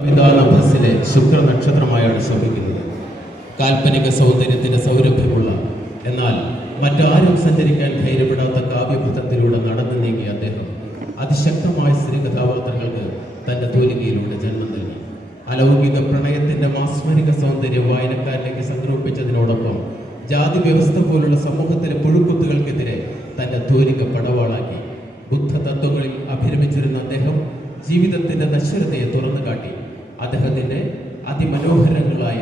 ബസ്സിലെ ശുക്രനക്ഷത്രമായാണ് ശോഭിക്കുന്നത്. കാൽപ്പനിക സൗന്ദര്യത്തിന്റെ സൗരഭ്യമുള്ള എന്നാൽ മറ്റാരും സഞ്ചരിക്കാൻ ധൈര്യപ്പെടാത്ത കാവ്യപഥത്തിലൂടെ നടന്നു നീങ്ങിയ അദ്ദേഹം അതിശക്തമായ സ്ത്രീ കഥാപാത്രങ്ങൾക്ക് തന്റെ തൂലികയിലൂടെ ജന്മം നൽകി. അലൗകിക പ്രണയത്തിന്റെ മാസ്മരിക സൗന്ദര്യം വായനക്കാരിലേക്ക് സംക്രമിപ്പിച്ചതിനോടൊപ്പം ജാതി വ്യവസ്ഥ പോലുള്ള സമൂഹത്തിലെ പുഴുക്കുത്തുകൾക്കെതിരെ തന്റെ തൂലിക പടവാളാക്കി. ബുദ്ധ തത്വങ്ങളിൽ അഭിരമിച്ചിരുന്ന അദ്ദേഹം ജീവിതത്തിന്റെ നശ്വരതയെ തുറന്നു കാട്ടി. അദ്ദേഹത്തിന്റെ അതിമനോഹരങ്ങളായ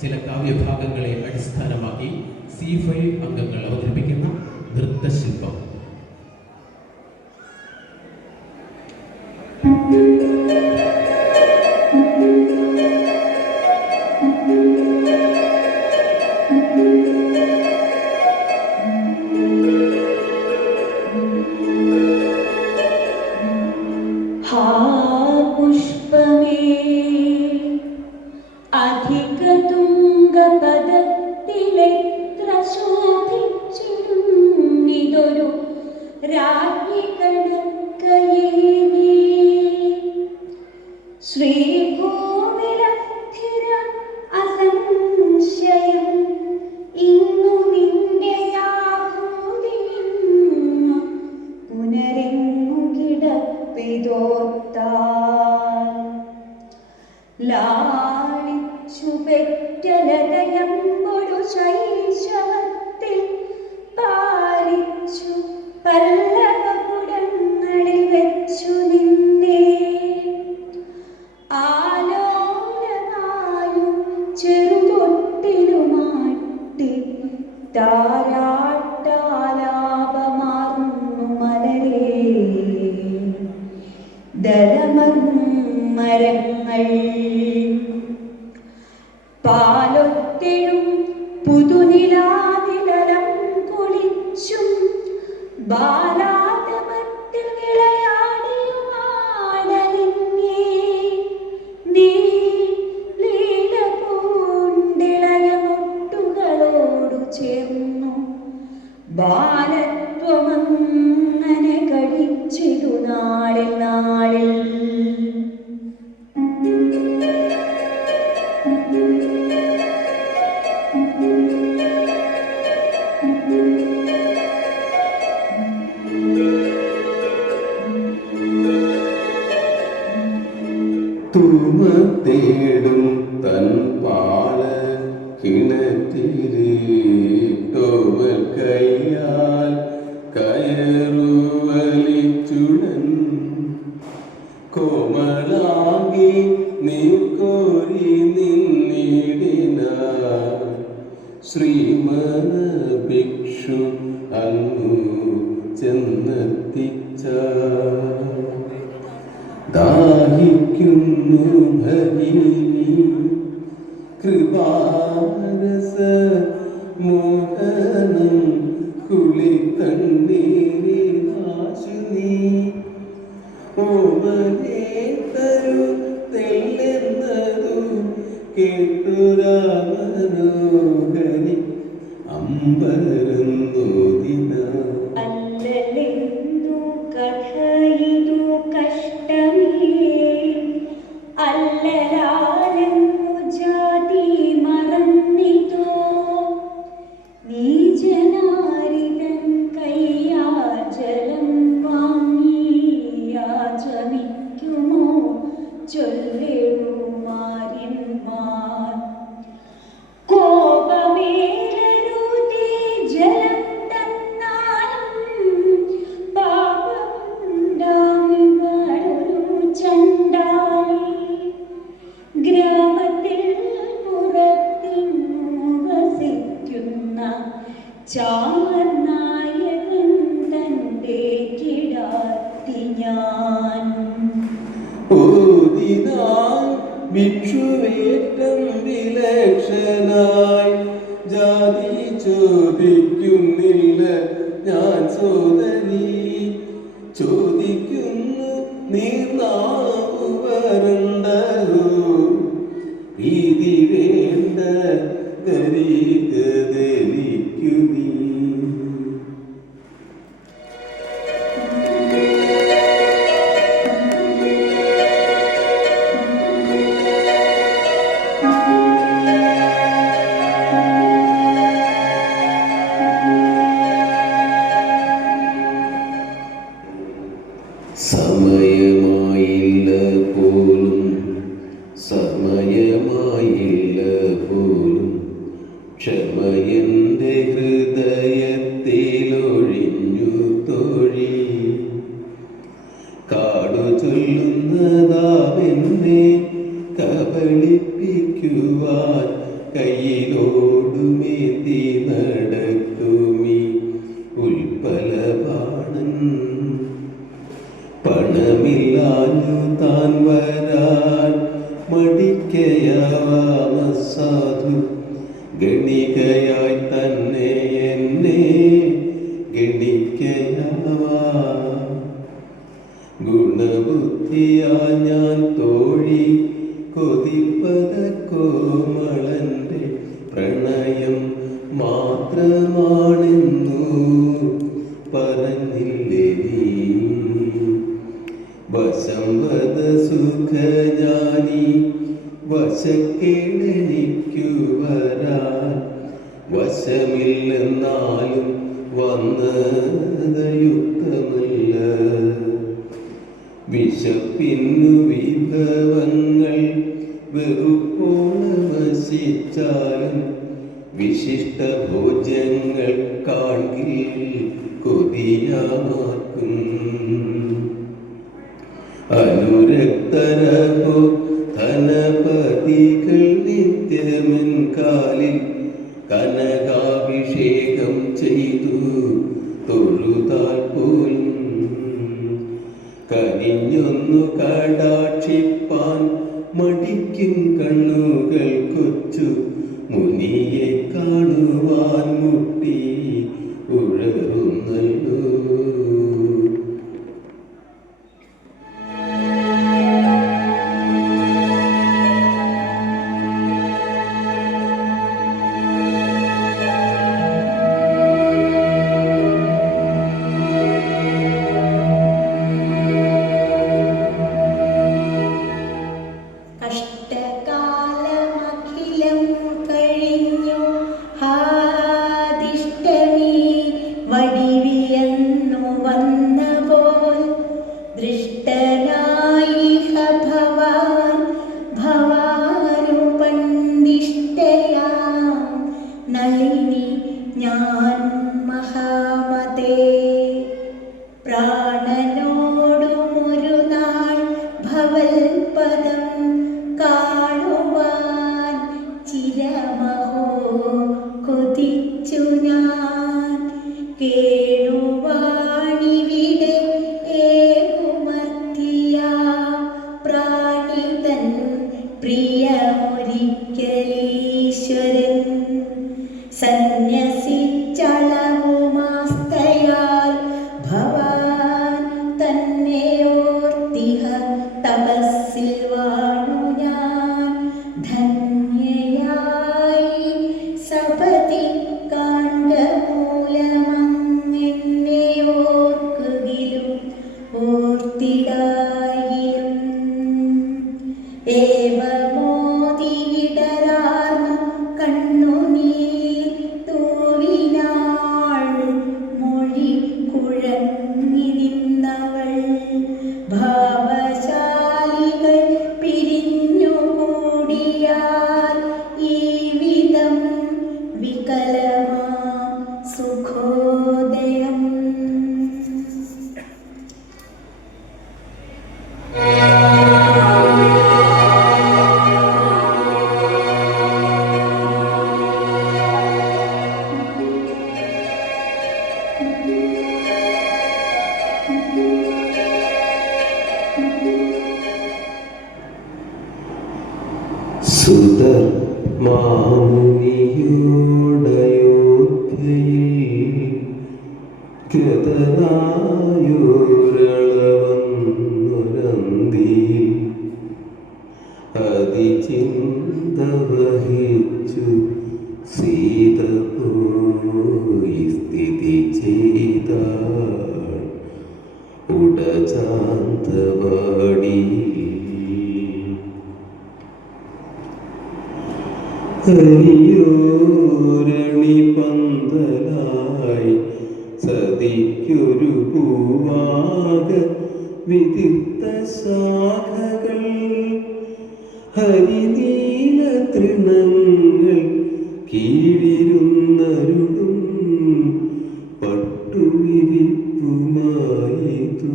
ചില കാവ്യഭാഗങ്ങളെ അടിസ്ഥാനമാക്കി C5 അംഗങ്ങൾ അവതരിപ്പിക്കുന്ന നൃത്തശില്പം. മരങ്ങൾ പാലൊത്തിഴും പുതുനിലാവിലം കുളിച്ചും ബാലാതമത്തിൽ വിളയാടിയുമാനലിങ്ങേ നീ ലീല പൂണ്ടിളയമൊട്ടുകളോടു ചേർന്നു ബാലത്വമങ്ങനെ കഴിച്ചിരു നാളിൽ നാളിൽ. തേടും തൻ പാല കിണറ്റിലേട്ടോവൽ കയ്യാൽ കയറുവലിച്ചുടൻ കോമളാകി നീക്കോരി നിന്നിടിന ശ്രീമന ഭിക്ഷു അങ്ങു ചെന്നെത്തിച്ച ദാഹിക്കുന്നു ഭഗിനി കൃപാരസ മോഹനം കുളിത്തണ്ണീരിനാശു നീ ഓമനേ തരു തെല്ലെന്നതു കേട്ടുരാമനോഹരി അമ്പരന്നു ദിന ചാമനായകൻ തന്റെ കിടാത്തി ഞാൻ ഭിക്ഷുവേറ്റം വിലക്ഷനായി ജാതി ചോദിക്കുന്നില്ല ഞാൻ സോദരി ചോദിക്കുന്നു നീർനാവു വരണ്ടോ ഭീതി വേണ്ട ദരികു നീ. കബളിപ്പിക്കുവാൻ കയ്യിലോടുമേന്തി നടക്കുമീ ഉൽപ്പലബാണൻ. പണമില്ലാഞ്ഞു താൻ വരാൻ മടിക്കയാവാമ സാധു ഗണികയായി തന്നെ എന്നെ ഗണിക്കയാവാ. ഗുണബുദ്ധിയാ ഞാൻ തോഴി കൊതിപ്പത കോമളന്റെ പ്രണയം മാത്രമാണെന്നു പറഞ്ഞില്ലേ നീ. വശംവദ സുഖജാനി വശക്കേടെനിക്കു വരാൻ വശമില്ലെന്നാലും വന്നത് യുക്തമല്ല. വിശപ്പിന്നു വിഭവങ്ങൾ വെറുപ്പോണ് വസിച്ചാലും വിശിഷ്ട ഭോജ്യങ്ങൾ കാണിൽ കൊതിയാമാക്കും. അനുരക്തരഹോ ധനപതികൾ നിത്യമെൻ കാലിൽ കനകാഭിഷേകം ചെയ്തു തൊഴുതാൽ പോലും കനിഞ്ഞൊന്നു കടാക്ഷിപ്പാൻ മടിക്കും കണ്ണുകൾ കൊച്ചു മുനിയെ കാണുവാൻ മുട്ടി ഉഴറുന്നല്ലോ. കഷ്ടകാലമഖിലം കഴിഞ്ഞു ഹാദിഷ്ടമീ വടിവിലെന്നു വന്നപോൽ ദൃഷ്ടനായിഹ ഭവാൻ ഭവാനു പണ്ഡിഷ്ടയാം നളിനി ഞാൻ മഹാമതേ. പ്രാണനോടുമൊരു നാൾ ഭവൽപദം കാണുവാൻ ചിരമഹോ കൊതിച്ചു ഞാൻ. കേണുവാണിവിടെ ഏകുമർത്തിയ പ്രാണിതൻ പ്രിയമൊരിക്കലീശ്വരൻ സന്യസിച്ചളവുമാസ്തയാൽ ഭവാൻ തന്നെയോർത്തിഹ തപസ്സിൽ വാണു ഞാൻ. ധന്യയായി സപതി കാണ്ഡമൂലമങ്ങെന്നെ ഓർക്കുകിലും ഓർത്തിടായിലും. ഏവമോദി വിടരാർന്നു കണ്ണുനീർ തൂവിനാൾ മൊഴി കുഴങ്ങി നിന്നവൾ. ഭാവശാലികൾ പിരിഞ്ഞുകൂടിയാൽ ഈ വിധം വികലമാ സുഖോദയം. സുതർ മാമുനിയോടയോധ്യയിൽ ഗതനായൊരളവന്നൊരന്തിയിൽ അതിചിന്ത വഹിച്ചു സീത പോയി സ്ഥിതി ചെയ്താൾ ഉടചാന്തവാടിയിൽ. ഹരിയോരണി പന്തലായി സതിക്കൊരു പൂവാക വിദിത്ത ശാഖകൾ ഹരിനീല തൃണങ്ങൾ കീഴിരുന്നരുളും പട്ടുവിരിപ്പുമായിതു.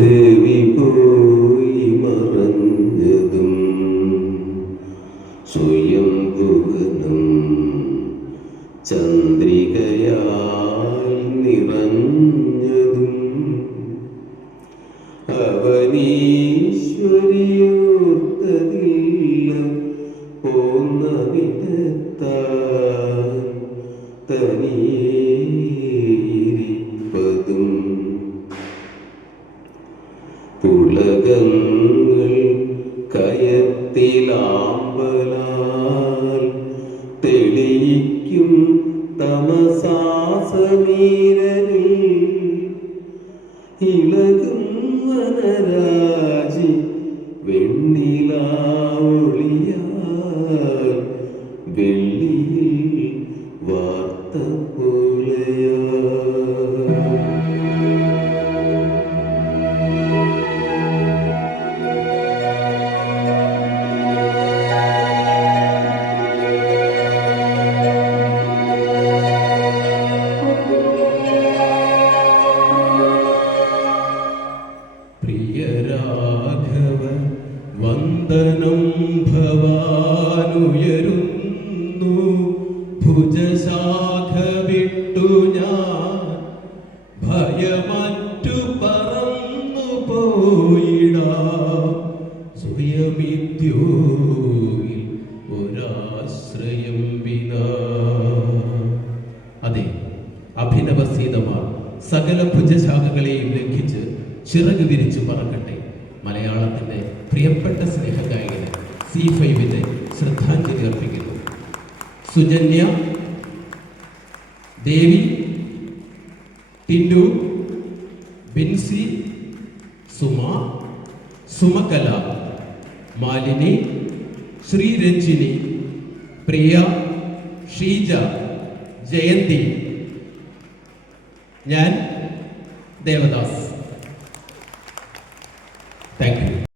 രവി പോയി മറഞ്ഞ പോന്ന വിധത്താൻ തനിയേരിപ്പതും പുളകങ്ങൾ കയത്തിലാമ്പലാൽ തെളിയിക്കും തമസാസമീരനിൽ ഇളകും വനരാജി വെണ്ണിലാവൊളിയാൽ വെള്ളിയിൽ വാർത്ത പോലെയാ. പ്രിയരാഘവ വന്ദനം ഭവാനുയരുന്നു ഭുജശാഖ വിട്ടു ഞാൻ ഭയമറ്റു പറന്നു പോയിടാം സ്വയമിദ്യോയിൽ ഒരാശ്രയം വിനാ. അതെ, അഭിനവ സീതമാർ സകല ഭുജശാഖകളെയും ലംഘിച്ച് ചിറക് വിരിച്ചു പറക്കട്ടെ. മലയാളത്തിന്റെ പ്രിയപ്പെട്ട സ്നേഹഗായകന് C5 ശ്രദ്ധാഞ്ജലി അർപ്പിക്കുന്നു. സുജന്യ, ദേവി, ടിൻഡു, ബിൻസി, സുമ, സുമകല, മാലിനി, ശ്രീരഞ്ജിനി, പ്രിയ, ഷീജ, ജയന്തി. ഞാൻ ദേവദാസ്.